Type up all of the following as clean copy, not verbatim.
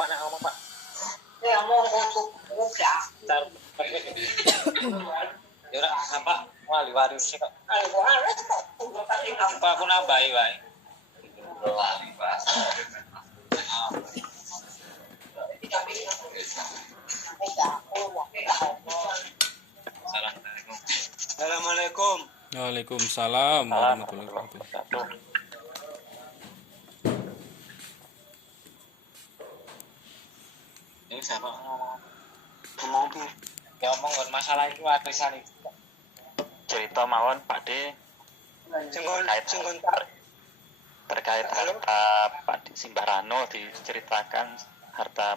Pak nak ngomong Pak. Ya mau udah. Ya ora apa wali waris kok. Ayo waris kok. Pak aku nambahi wae. Assalamualaikum. Waalaikumsalam warahmatullahi wabarakatuh. Ini siapa ngomong ya ngomong masalah itu warisan itu cerita mawon Pak D terkait harta Pak D Simbah Rano, diceritakan harta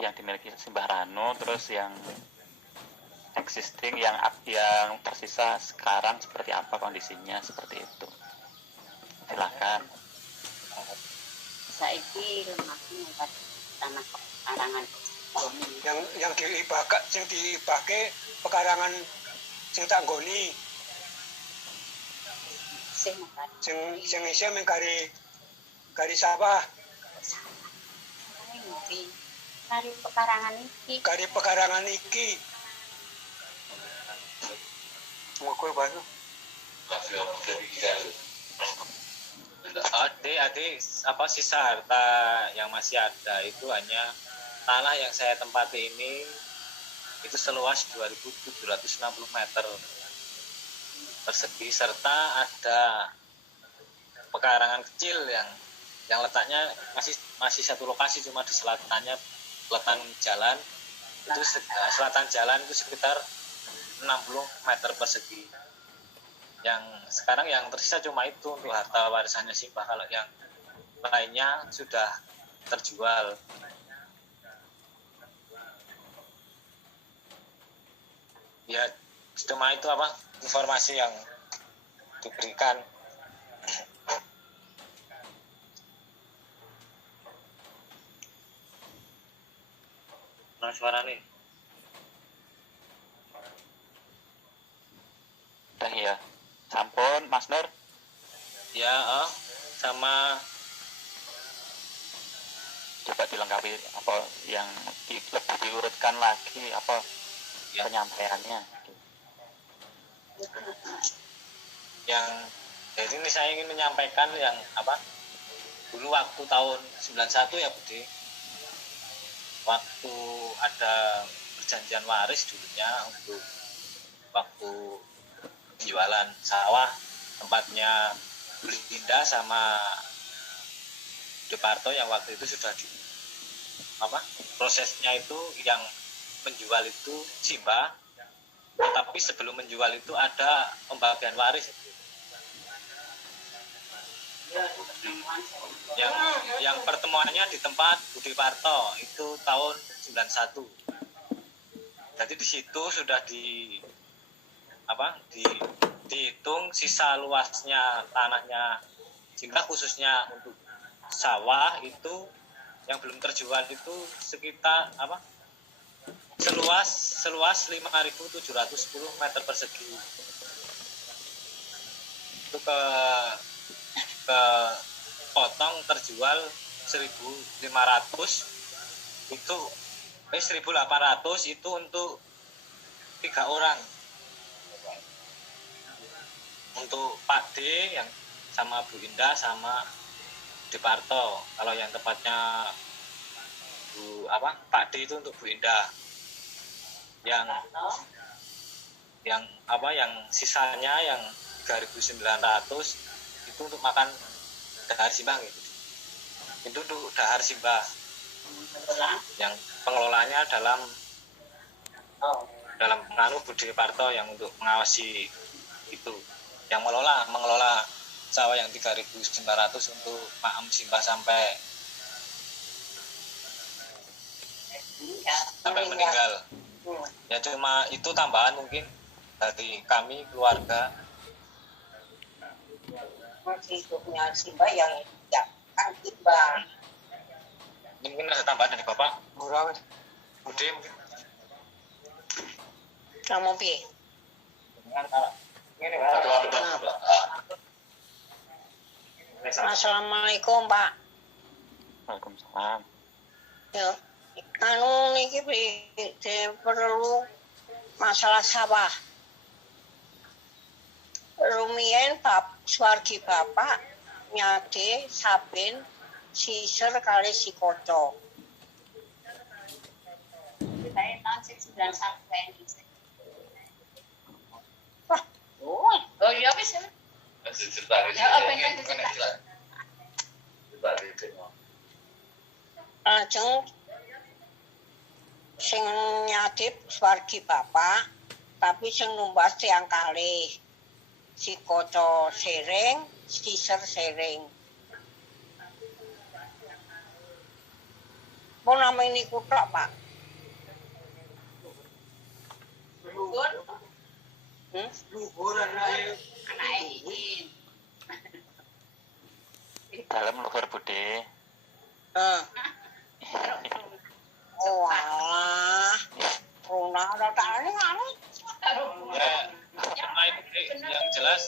yang dimiliki Simbah Rano, terus yang existing yang tersisa sekarang seperti apa kondisinya, seperti itu. Silakan. Saiki lemahnya pada tanah pekarangan yang dibake pekarangan sing tak nggoni sing isih mung kari sawah kari pekarangan iki Mokoi baru. Adik apa sisa harta yang masih ada itu hanya tanah yang saya tempati ini itu seluas 2.760 meter persegi, serta ada pekarangan kecil yang letaknya masih satu lokasi, cuma di selatan jalan itu selatan jalan itu sekitar 60 meter persegi. Yang sekarang yang tersisa cuma itu untuk harta warisannya Simbah, kalau yang lainnya sudah terjual. Ya cuma itu apa informasi yang diberikan. Nah suara nih. Ya, sampun Mas Nur. Ya, sama coba dilengkapi apa yang lebih diurutkan lagi apa ya, penyampaiannya. Yang jadi ini saya ingin menyampaikan yang apa dulu waktu tahun 91 ya Budi, waktu ada perjanjian waris dulunya untuk waktu penjualan sawah tempatnya Linda sama Departo yang waktu itu sudah prosesnya itu yang menjual itu Simbah, tetapi sebelum menjual itu ada pembagian waris itu. Yang pertemuannya di tempat Budi Parto itu tahun 91. Jadi di situ sudah dihitung sisa luasnya tanahnya Simbah khususnya untuk sawah itu yang belum terjual itu sekitar seluas 5.710 meter persegi. Itu ke potong terjual 1.500 itu 1.800 itu untuk 3 orang. Untuk Pak D yang sama Bu Indah sama Departo. Kalau yang tepatnya Pak D itu untuk Bu Indah. Yang sisanya yang 3.900 itu untuk makan dahar Simbah gitu. Itu untuk dahar Simbah. Yang pengelolanya dalam Budi Parto yang untuk mengawasi itu. Yang mengelola sawah yang 3.900 untuk makam Simbah sampai meninggal. Ya cuma itu tambahan mungkin dari kami keluarga. Hidupnya Simbah yang kan Simbah. Mungkin ada tambahan dari Bapak? Kurang. Budi mungkin. Kamu piye? Assalamualaikum Assalamualaikum Pak. Waalaikumsalam. Ya, anu niki perlu masalah sawah. Rumiyin swargi bapak nyade saben sisir kali sikoco. Saya tahun 91 Wah, oh iya wis ya. Ya apa yang cerita? lajeng sing nyadip swargi bapak, tapi sing numbas tiang kalih. Sikoco sering, sisir sering. Mau namanya niku tok, Pak? Luhur, Luhur anake anak izin. Dalam luhur Bude. Oh alah. Rona ada tani anu. Yang jelas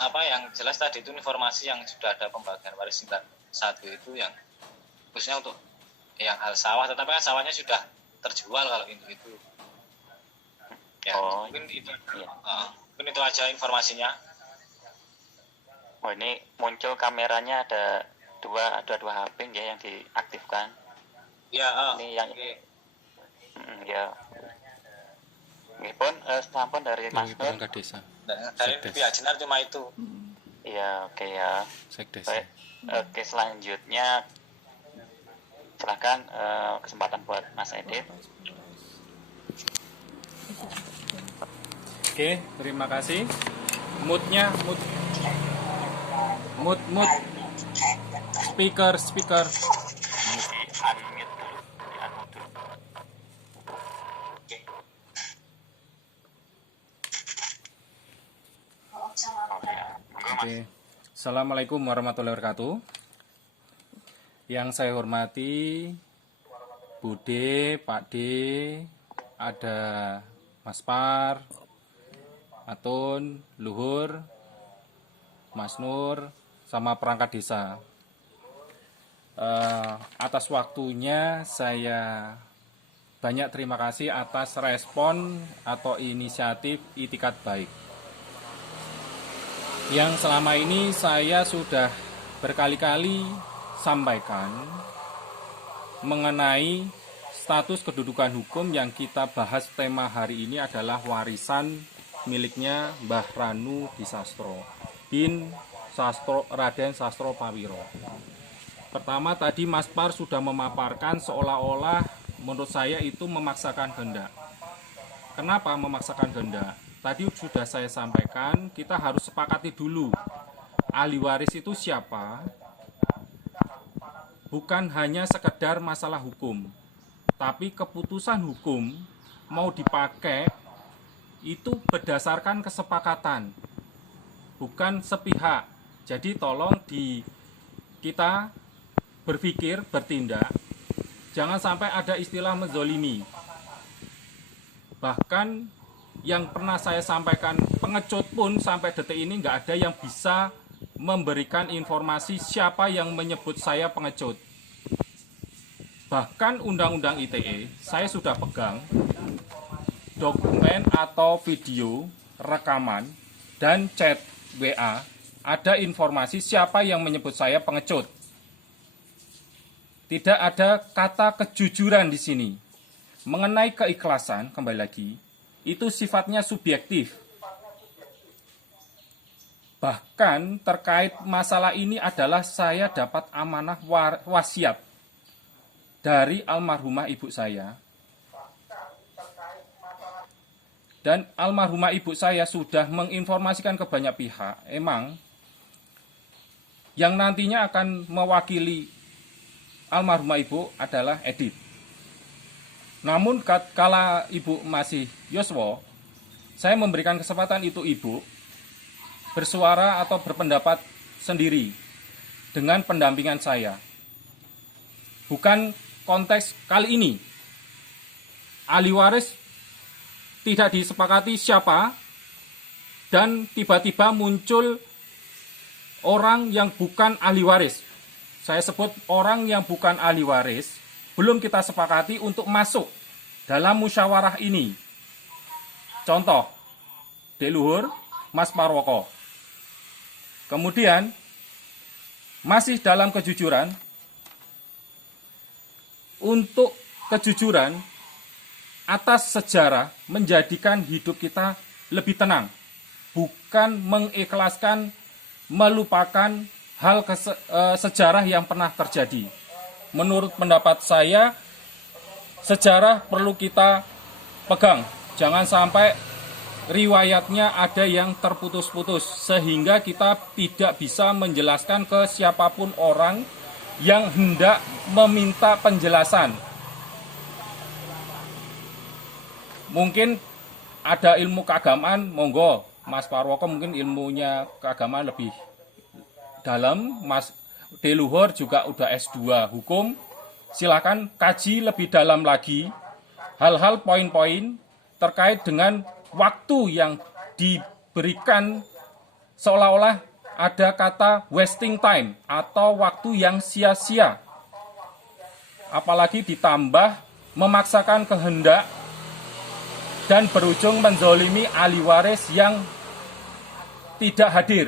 apa yang jelas tadi itu informasi yang sudah ada pembagian waris tingkat 1 itu yang khususnya untuk yang hal sawah, tetapi kan sawahnya sudah terjual kalau itu ya. Mungkin itu mungkin itu aja informasinya. Oh, ini muncul kameranya ada dua HP ya yang diaktifkan. Ya, ini yang ya. Ini pun sampun dari Mas Nur. Perangkat desa. Dari pihak Jenar cuma itu. Iya, oke ya. Sekdes. Baik, oke, selanjutnya silakan kesempatan buat Mas Edit. Oke, terima kasih. Mood. Speaker. Unmute dulu. Oke. Assalamualaikum warahmatullahi wabarakatuh. Yang saya hormati Bude, Pak D, ada Mas Par, Atun, Luhur, Mas Nur, sama perangkat desa. Atas waktunya saya banyak terima kasih atas respon atau inisiatif Itikat Baik. Yang selama ini saya sudah berkali-kali sampaikan mengenai status kedudukan hukum yang kita bahas. Tema hari ini adalah warisan miliknya Mbah Ranu Disastro bin Raden Sastro Pawiro. Pertama tadi Mas Par sudah memaparkan seolah-olah menurut saya itu memaksakan kehendak. Kenapa memaksakan kehendak? Tadi sudah saya sampaikan, kita harus sepakati dulu ahli waris itu siapa. Bukan hanya sekedar masalah hukum, tapi keputusan hukum mau dipakai itu berdasarkan kesepakatan, bukan sepihak. Jadi tolong kita berpikir, bertindak, jangan sampai ada istilah menzolimi. Bahkan yang pernah saya sampaikan pengecut pun sampai detik ini nggak ada yang bisa memberikan informasi siapa yang menyebut saya pengecut. Bahkan Undang-Undang ITE saya sudah pegang dokumen atau video, rekaman, dan chat WA, ada informasi siapa yang menyebut saya pengecut. Tidak ada kata kejujuran di sini. Mengenai keikhlasan, kembali lagi, itu sifatnya subjektif. Bahkan terkait masalah ini adalah saya dapat amanah wasiat dari almarhumah ibu saya. Dan almarhumah ibu saya sudah menginformasikan ke banyak pihak, emang yang nantinya akan mewakili almarhumah ibu adalah Edit. Namun kala ibu masih yoswo, saya memberikan kesempatan itu ibu bersuara atau berpendapat sendiri dengan pendampingan saya. Bukan konteks kali ini. Ahli waris tidak disepakati siapa, dan tiba-tiba muncul orang yang bukan ahli waris. saya sebut orang yang bukan ahli waris, belum kita sepakati untuk masuk dalam musyawarah ini. Contoh, Dek Luhur, Mas Parwoko. Kemudian, masih dalam kejujuran, untuk kejujuran atas sejarah menjadikan hidup kita lebih tenang, bukan mengikhlaskan, melupakan hal sejarah yang pernah terjadi. Menurut pendapat saya, sejarah perlu kita pegang. Jangan sampai riwayatnya ada yang terputus-putus, sehingga kita tidak bisa menjelaskan ke siapapun orang yang hendak meminta penjelasan. Mungkin ada ilmu keagamaan, monggo. Mas Parwoko mungkin ilmunya keagamaan lebih dalam, Mas Deluhur juga udah S2 hukum. Silakan kaji lebih dalam lagi hal-hal poin-poin terkait dengan waktu yang diberikan, seolah-olah ada kata wasting time atau waktu yang sia-sia. Apalagi ditambah memaksakan kehendak dan berujung menzolimi ahli waris yang tidak hadir.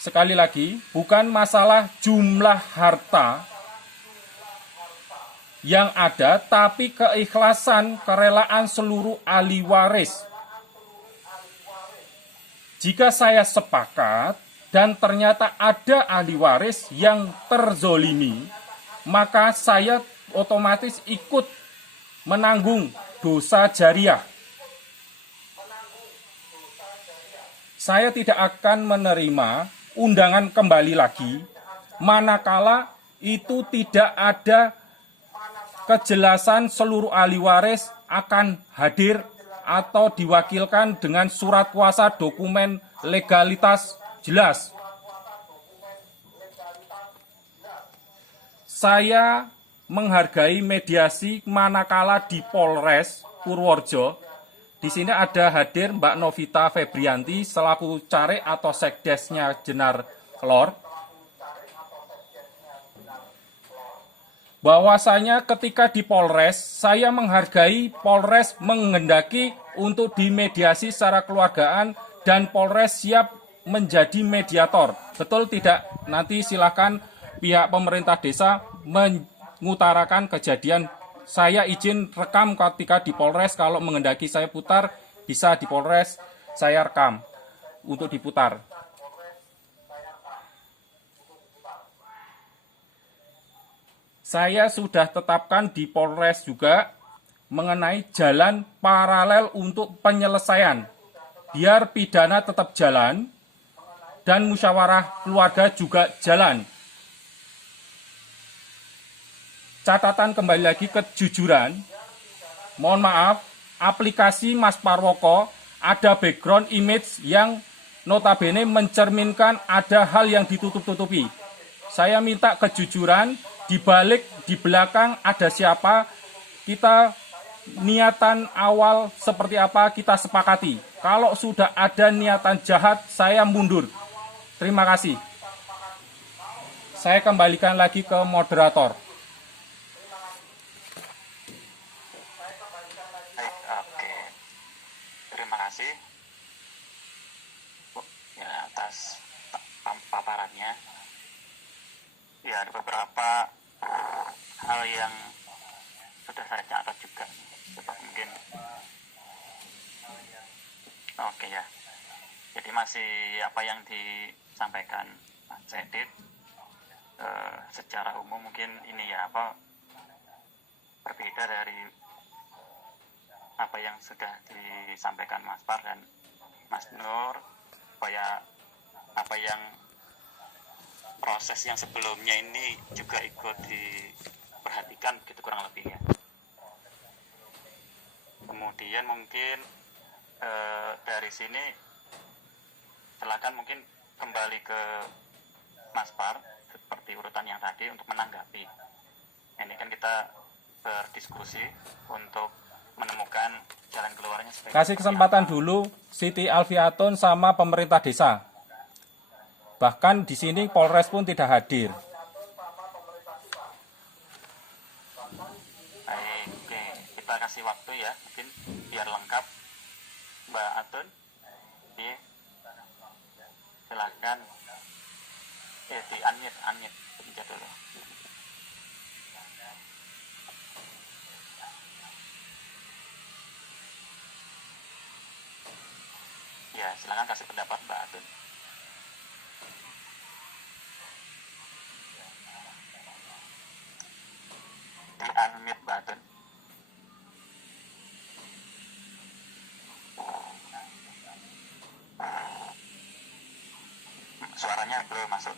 Sekali lagi, bukan masalah jumlah harta yang ada, tapi keikhlasan, kerelaan seluruh ahli waris. Jika saya sepakat dan ternyata ada ahli waris yang terzolimi, maka saya otomatis ikut menanggung dosa jariah. Saya tidak akan menerima undangan kembali lagi, manakala itu tidak ada kejelasan seluruh ahli waris akan hadir atau diwakilkan dengan surat kuasa dokumen legalitas jelas. Saya menghargai mediasi manakala di Polres Purworejo. Di sini ada hadir Mbak Novita Febrianti selaku carik atau sekdesnya Jenar Klor. Bahwasanya ketika di Polres, saya menghargai Polres menghendaki untuk dimediasi secara keluargaan dan Polres siap menjadi mediator. Betul tidak? Nanti silakan pihak pemerintah desa mengutarakan kejadian. Saya izin rekam ketika di Polres, kalau menghendaki saya putar, bisa di Polres, saya rekam untuk diputar. Saya sudah tetapkan di Polres juga mengenai jalan paralel untuk penyelesaian. Biar pidana tetap jalan dan musyawarah keluarga juga jalan. Catatan kembali lagi kejujuran. Mohon maaf, aplikasi Mas Parwoko ada background image yang notabene mencerminkan ada hal yang ditutup-tutupi. Saya minta kejujuran, di balik, di belakang ada siapa, kita niatan awal seperti apa kita sepakati. Kalau sudah ada niatan jahat, saya mundur. Terima kasih. Saya kembalikan lagi ke moderator. Oke, terima kasih ya atas paparannya. Ya, ada beberapa hal yang sudah saya catat juga. Coba mungkin. Oke ya. Jadi masih apa yang disampaikan Mas Cedit secara umum mungkin ini ya apa berbeda dari apa yang sudah disampaikan Mas Par dan Mas Nur, supaya apa yang proses yang sebelumnya ini juga ikut diperhatikan begitu kurang lebih ya. Kemudian mungkin dari sini silakan mungkin kembali ke Mas Par seperti urutan yang tadi untuk menanggapi. Ini kan kita berdiskusi untuk menemukan jalan keluarnya. Kasih kesempatan dulu Siti Alfiatun sama pemerintah desa. Bahkan di sini Polres pun tidak hadir. Baik, oke. Kita kasih waktu ya, mungkin biar lengkap. Mbak Atun, oke. Silakan. Di unmute pencet dulu. Ya, silakan kasih pendapat Mbak Atun. Di unmute Mbak Atun. Suaranya belum masuk.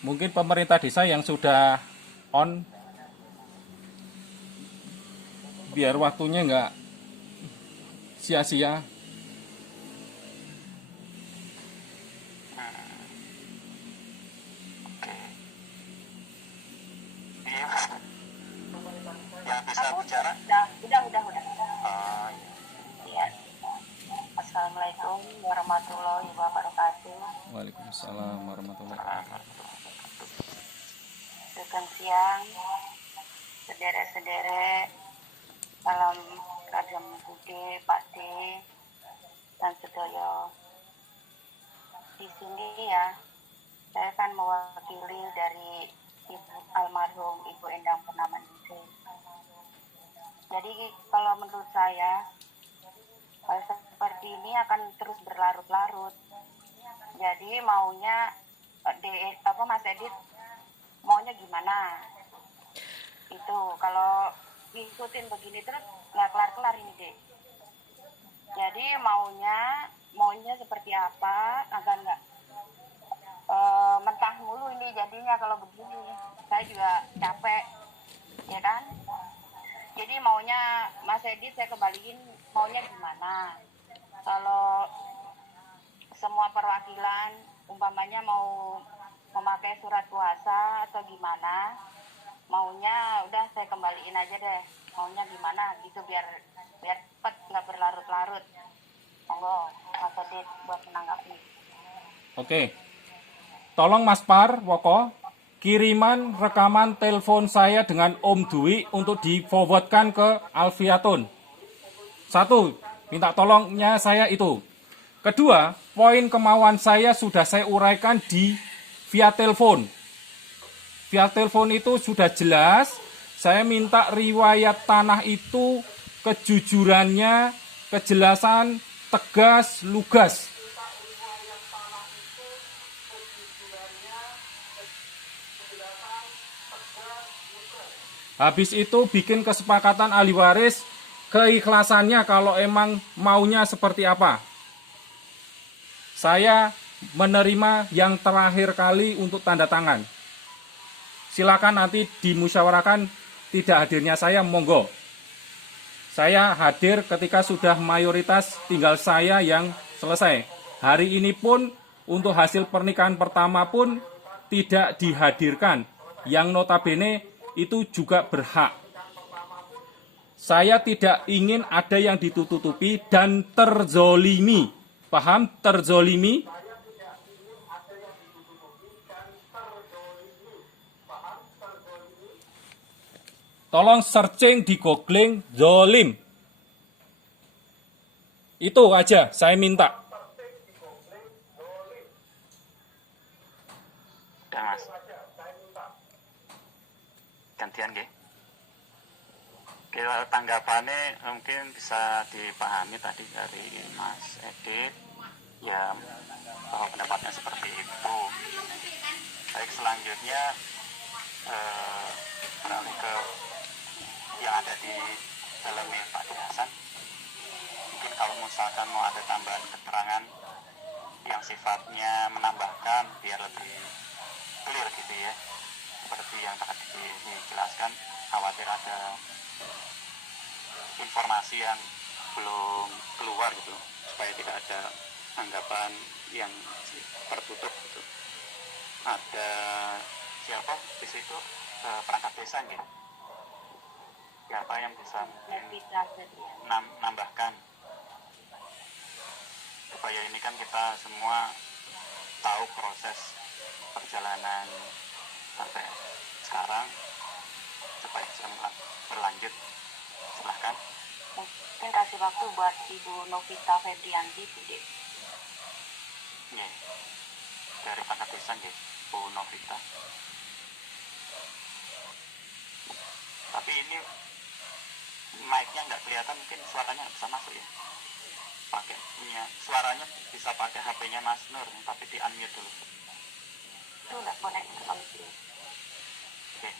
Mungkin pemerintah desa yang sudah on, biar waktunya nggak sia-sia. Oke. Iya. Yang bisa bicara? Udah. Oh, Iya. Assalamualaikum warahmatullahi wabarakatuh. Waalaikumsalam warahmatullahi wabarakatuh. Selamat siang, sederek-sederek, salam ragam budi, Pak D, dan sedoyo. Di sini ya, saya kan mewakili dari Ibu almarhum Ibu Endang Purnamaningsih. Jadi kalau menurut saya, hal seperti ini akan terus berlarut-larut. Jadi maunya Mas Edit maunya gimana? Itu kalau ngikutin begini terus nggak kelar-kelar ini deh. Jadi maunya seperti apa agar nggak mentah mulu ini jadinya kalau begini. Saya juga capek, ya kan? Jadi maunya Mas Edit saya kembaliin maunya gimana? Kalau semua perwakilan umpamanya mau memakai surat kuasa atau gimana, maunya udah saya kembaliin aja deh, maunya gimana gitu biar cepet nggak berlarut-larut. Monggo Mas Edit buat menanggapi. Oke, tolong Mas Par, Woko, kiriman rekaman telepon saya dengan Om Dwi untuk di forwardkan ke Alfiatun. 1, minta tolongnya saya itu. Kedua, poin kemauan saya sudah saya uraikan di via telepon. Via telepon itu sudah jelas, saya minta riwayat tanah itu kejujurannya, kejelasan, tegas, lugas. Habis itu bikin kesepakatan ahli waris, keikhlasannya kalau emang maunya seperti apa. Saya menerima yang terakhir kali untuk tanda tangan. Silakan nanti dimusyawarahkan tidak hadirnya saya, monggo. Saya hadir ketika sudah mayoritas tinggal saya yang selesai. Hari ini pun untuk hasil pernikahan pertama pun tidak dihadirkan. Yang notabene itu juga berhak. Saya tidak ingin ada yang ditutupi dan terzolimi. Paham? Terzolimi? Tolong searching di googling zolim. Itu aja saya minta. udah Mas. Gantian nggih. Kira tanggapannya mungkin bisa dipahami tadi dari Mas Edit, ya bahwa pendapatnya seperti itu. Baik, selanjutnya beralih ke yang ada di dalamnya Pak D Hasan. Mungkin kalau misalkan mau ada tambahan keterangan yang sifatnya menambahkan biar lebih clear gitu ya, seperti yang tadi dijelaskan, khawatir ada informasi yang belum keluar gitu, supaya tidak ada anggapan yang tertutup gitu. Ada siapa di situ, perangkat desa gitu, siapa yang bisa mungkin nambahkan, supaya ini kan kita semua tahu proses perjalanan sampai sekarang supaya bisa berlanjut. Silahkan. Mungkin kasih waktu buat Ibu Novita Febrianti, Bude. Ya, dari Pakadesan ya, Bu Novita. Tapi ini mic-nya nggak kelihatan, mungkin suaranya nggak bisa masuk ya. Pakai punya suaranya bisa pakai HP-nya Mas Nur, tapi di unmute dulu. Itu udah connect ke komputer. Oke.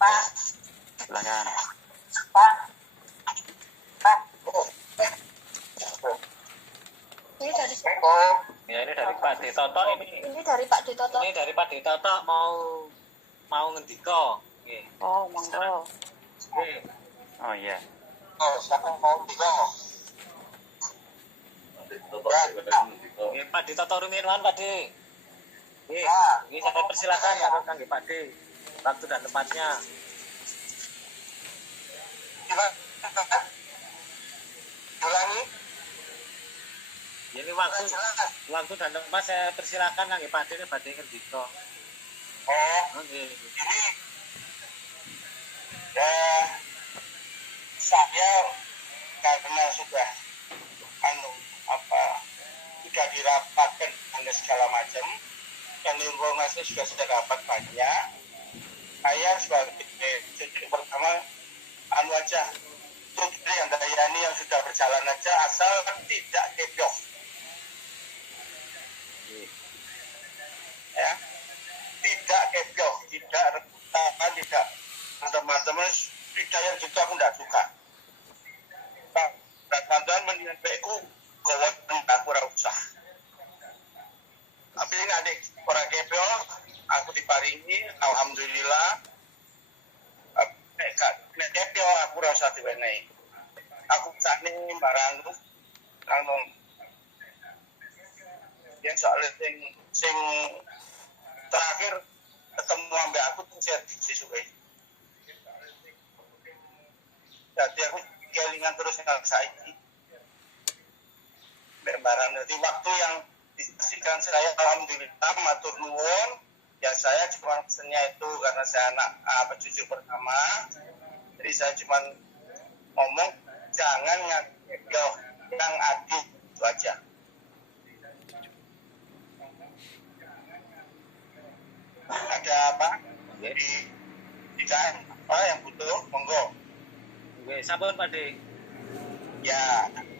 Pak, Silakan. Pak, Pak. Ini dari siapa? Ya ini dari Pak Ditoto ini. Ini dari Pak Ditoto. Ini dari Pak Ditoto mau ngendiko. Nggih. Oh, monggo. Nggih. Oh iya. Oh, siapa yang mau ngendiko? Nggih, Pak Ditoto Rumirwan, Pak De. Nggih. Nggih, saya persilakan ya kangge Pak De. Waktu dan tempatnya. Ulangi. Ini waktu dan tempat saya persilakan kangge Pak De, Pak De ngendiko. Oh, Nggih. ini saya karena sudah sudah dirapatkan dan segala macam dan informasi juga sudah dapat banyak. Saya sebagai jadi pertama aja untuk yang Dayani yang sudah berjalan aja asal tidak kebyok. Ya, tidak kebyok, tidak rebutan, tidak teman-teman tidak yang gitu aku tidak suka. Teman-teman mendingan beku kawan aku usah. Tapi ini adik orang kebyok aku diparingi alhamdulillah. Nek kebyok aku rasa diwenehi. Aku sakne barang kalau yang soal sing terakhir ketemu ambek aku tuh saya disukai. Jadi aku kelingan terus dengan saiki. Barang nanti waktu yang dikasihkan saya alhamdulillah matur nuwun. Ya saya cuma pesennya itu karena saya anak cucu pertama. Jadi saya cuma ngomong jangan ngebyok yang adik itu aja. Ada apa? Di kan? Apa yang butuh? Monggo. Nggih, sampun Pak De. Ya,